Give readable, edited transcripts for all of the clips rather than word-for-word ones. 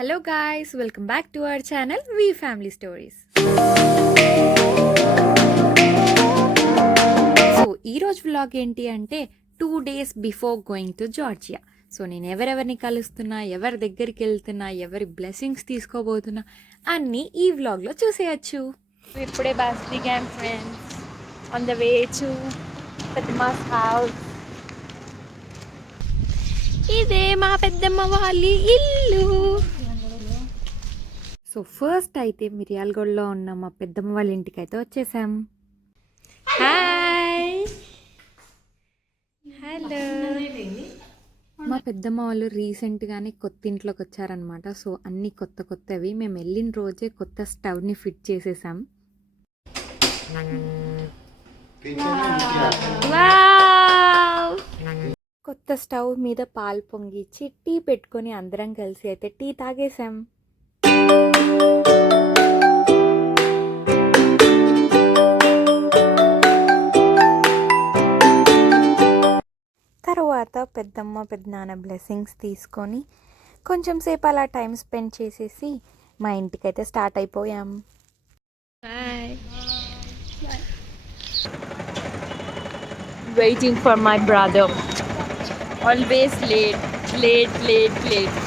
Hello guys, welcome back to our channel we family stories. So ఈరోజు vlog ఏంటి అంటే 2 days before going to Georgia. So నేను ఎవరెవరిని కలుస్తున్నా, ఎవరి దగ్గరికి వెళ్తున్నా, ఎవరి బ్లెస్సింగ్స్ తీసుకోబోతున్నా అన్నీ ఈ వ్లాగ్లో చూసేయచ్చు. ఇప్పుడే బస్ దిగాం friends, on the way to పెద్దమ్మాస్ హౌస్. ఇదే మా పెద్దమ్మ వాళ్ళ ఇల్లు. సో ఫస్ట్ అయితే మిర్యాలగూడలో ఉన్న మా పెద్దమ్మ వాళ్ళ ఇంటికి అయితే వచ్చేసాం. Hi, hello. మా పెద్దమ్మ వాళ్ళు రీసెంట్గానే కొత్త ఇంట్లోకి వచ్చారనమాట. సో అన్నీ కొత్త కొత్తవి. మేము వెళ్ళిన రోజే కొత్త స్టవ్ని ఫిట్ చేసేసాం. కొత్త స్టవ్ మీద పాలు పొంగిచ్చి టీ పెట్టుకొని అందరం కలిసి అయితే టీ తాగేసాం. తర్వాత పెద్దమ్మ పెద్దనాన్న బ్లెస్సింగ్స్ తీసుకొని కొంచెం సేపు అలా టైం స్పెండ్ చేసేసి మా ఇంటికైతే స్టార్ట్ అయిపోయాం. Waiting for my brother, always late late late late.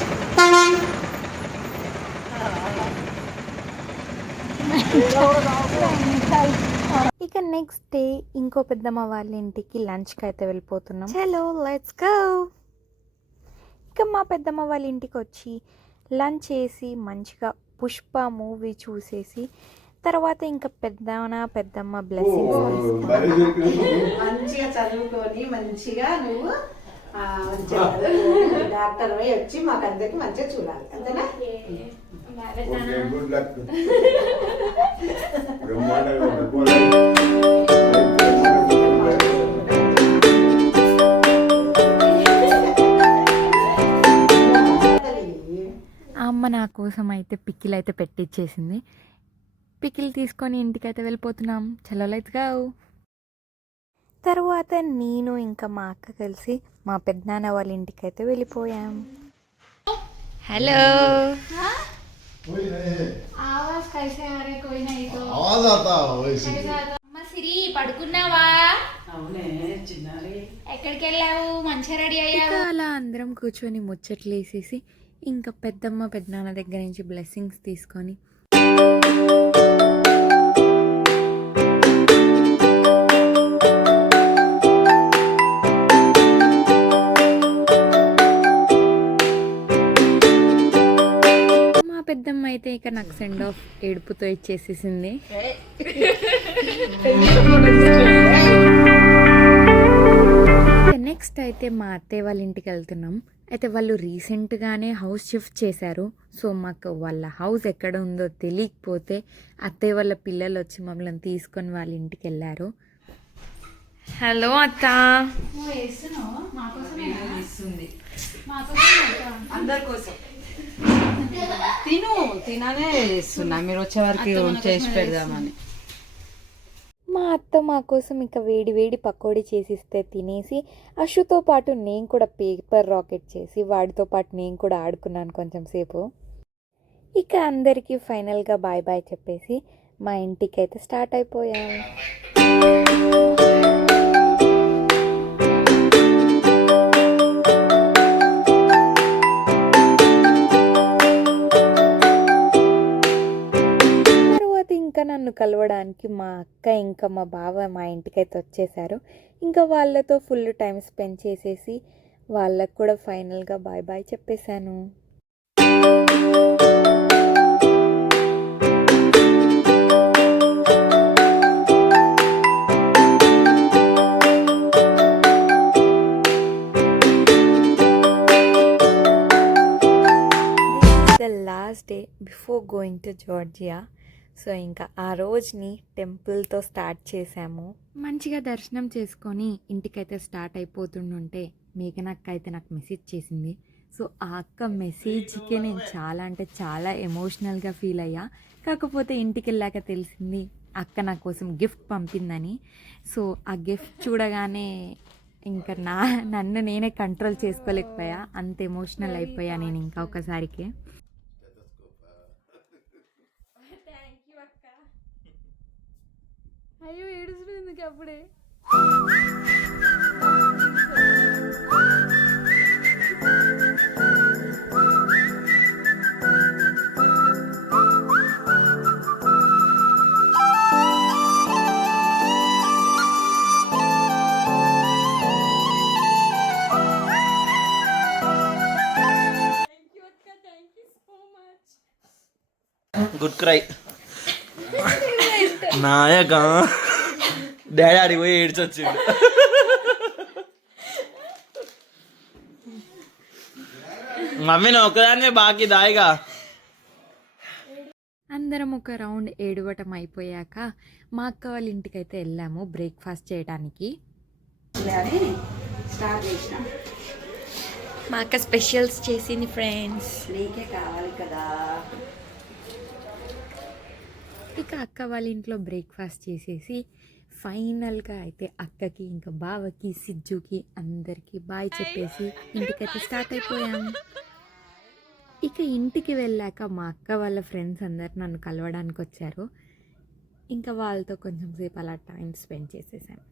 ఇక నెక్స్ట్ డే ఇంకో పెద్దమ్మ వాళ్ళ ఇంటికి లంచ్కి అయితే వెళ్ళిపోతున్నాం. చలో లెట్స్ గో. ఇక మా పెద్దమ్మ వాళ్ళ ఇంటికి వచ్చి లంచ్ చేసి మంచిగా పుష్ప మూవీ చూసేసి తర్వాత ఇంకా పెద్దమ్మ బ్లెస్సింగ్స్ మంచిగా చదువుకొని మంచిగా నువ్వు డాక్టర్ పోయి వచ్చి మాకు అందరికి మంచిగా చూడాలి, అంతేనా? అమ్మ నా కోసం అయితే పికిల్ అయితే పెట్టిచ్చేసింది. పికిల్ తీసుకొని ఇంటికైతే వెళ్ళిపోతున్నాం. చలో లెట్స్ గో. తర్వాత నేను ఇంకా మా అక్క కలిసి మా పెద్దనాన్న వాళ్ళ ఇంటికి అయితే వెళ్ళిపోయాం. హలో, సిరి పడుకున్నావా? ఎక్కడికి వెళ్ళావు? మంచిగా రెడీ అయ్యావు. అలా అందరం కూర్చొని ముచ్చట్లు వేసేసి ఇంకా పెద్దమ్మ పెద్దనాన్న దగ్గర నుంచి బ్లెస్సింగ్స్ తీసుకొని పెద్దమ్మ అయితే ఇక నాకు సెండ్ ఆఫ్ ఏడుపుతో ఇచ్చేసేసింది. నెక్స్ట్ అయితే మా అత్తయ్య వాళ్ళ ఇంటికి వెళ్తున్నాం. అయితే వాళ్ళు రీసెంట్గానే హౌస్ షిఫ్ట్ చేశారు. సో మాకు వాళ్ళ హౌస్ ఎక్కడ ఉందో తెలియకపోతే అత్తయ్య వాళ్ళ పిల్లలు వచ్చి మమ్మల్ని తీసుకొని వాళ్ళ ఇంటికి వెళ్ళారు. హలో అత్త. అందరి కోసం తిననే చేస్తున్నా, మీరు వచ్చే వరకు చేసి పెడదామని. మా అత్త మా కోసం ఇక వేడి వేడి పకోడీ చేసిస్తే తినేసి అషుతో పాటు నేను కూడా పేపర్ రాకెట్ చేసి వాడితో పాటు నేను కూడా ఆడుకున్నాను కొంచెం సేపు. ఇక అందరికీ ఫైనల్గా బాయ్ బాయ్ చెప్పేసి మా ఇంటికి అయితే స్టార్ట్ అయిపోయాం. ఇంకా నన్ను కలవడానికి మా అక్క ఇంకా మా బావ మా ఇంటికైతే వచ్చేసారు. ఇంకా వాళ్ళతో ఫుల్ టైం స్పెండ్ చేసేసి వాళ్ళకు కూడా ఫైనల్గా బాయ్ బాయ్ చెప్పేశాను. The last day before going to Georgia. So ఇంకా ఆ రోజుని టెంపుల్తో స్టార్ట్ చేసాము. మంచిగా దర్శనం చేసుకొని ఇంటికైతే స్టార్ట్ అయిపోతుంటే మేఘనక్క అయితే నాకు మెసేజ్ చేసింది. సో ఆ అక్క మెసేజ్కి నేను చాలా అంటే చాలా ఎమోషనల్గా ఫీల్ అయ్యా. కాకపోతే ఇంటికి వెళ్ళాక తెలిసింది అక్క నా కోసం గిఫ్ట్ పంపిందని. సో ఆ గిఫ్ట్ చూడగానే ఇంకా నన్ను నేనే కంట్రోల్ చేసుకోలేకపోయా, అంత ఎమోషనల్ అయిపోయా నేను ఇంకా ఒకసారికి. అయ్యో ఏడుస్తుంది ఎందుకు అప్పుడే. గుడ్ క్రై నాయక డాడీ ఆడికి పోయి ఏడ్చొచ్చిండు. మమ్మీ నువ్వు ఒక్కదాన్నే బాకీ దాయిగా. అందరం ఒక రౌండ్ ఏడవటం అయిపోయాక మా అక్క వాళ్ళ ఇంటికైతే వెళ్ళాము బ్రేక్ఫాస్ట్ చేయడానికి. స్టార్ట్ చేసిన మా అక్క స్పెషల్స్ చేసింది ఫ్రెండ్స్. నీకే కావాలి కదా. ఇక అక్క వాళ్ళ ఇంట్లో బ్రేక్ఫాస్ట్ చేసేసి ఫైనల్గా అయితే అక్కకి ఇంకా బావకి సిజ్జుకి అందరికీ బాయ్ చెప్పేసి ఇంటికైతే స్టార్ట్ అయిపోయాం. ఇక ఇంటికి వెళ్ళాక మా అక్క వాళ్ళ ఫ్రెండ్స్ అందరు నన్ను కలవడానికి వచ్చారు. ఇంకా వాళ్ళతో కొంచెం సేపు అలా టైం స్పెండ్ చేసేసాను.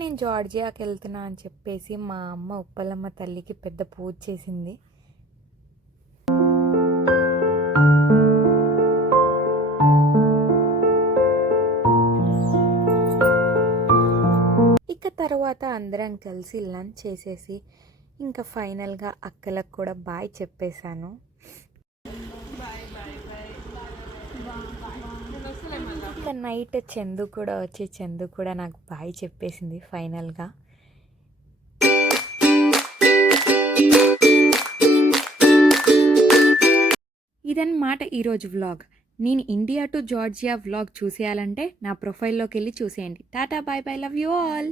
నేను జార్జియాకి వెళ్తున్నా అని చెప్పేసి మా అమ్మ ఉప్పలమ్మ తల్లికి పెద్ద పూజ చేసింది. ఇక తర్వాత అందరం కలిసి లంచ్ చేసేసి ఇంకా ఫైనల్గా అక్కలకు కూడా బాయ్ చెప్పేశాను. ఇక నైట్ చందు కూడా వచ్చి చందు కూడా నాకు బాయ్ చెప్పేసింది ఫైనల్గా. ఇదన్నమాట ఈరోజు వ్లాగ్. నేను ఇండియా టు జార్జియా వ్లాగ్ చూసేయాలంటే నా ప్రొఫైల్లోకి వెళ్ళి చూసేయండి. Tata bye bye, love you all.